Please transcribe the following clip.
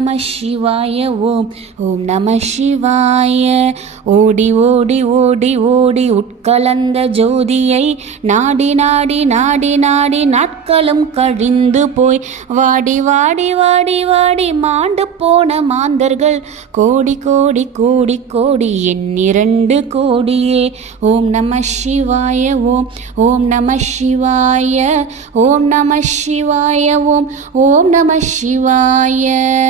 நம சிவாய ஓம் ஓம் நம சிவாய. ஓடி ஓடி ஓடி ஓடி உட்கலந்த ஜோதியை நாடி நாடி நாடி நாடி நாட்களும் கழிந்து போய் வாடி வாடி வாடி வாடி மாண்டு போன மாந்தர்கள். கோடி கோடி கோடி கோடி எண்ணிரண்டு கோடியே. ஓம் நம சிவாய ஓம் ஓம் நம சிவாய. ஓம் நம சிவாய ஓம் ஓம் நம சிவாய.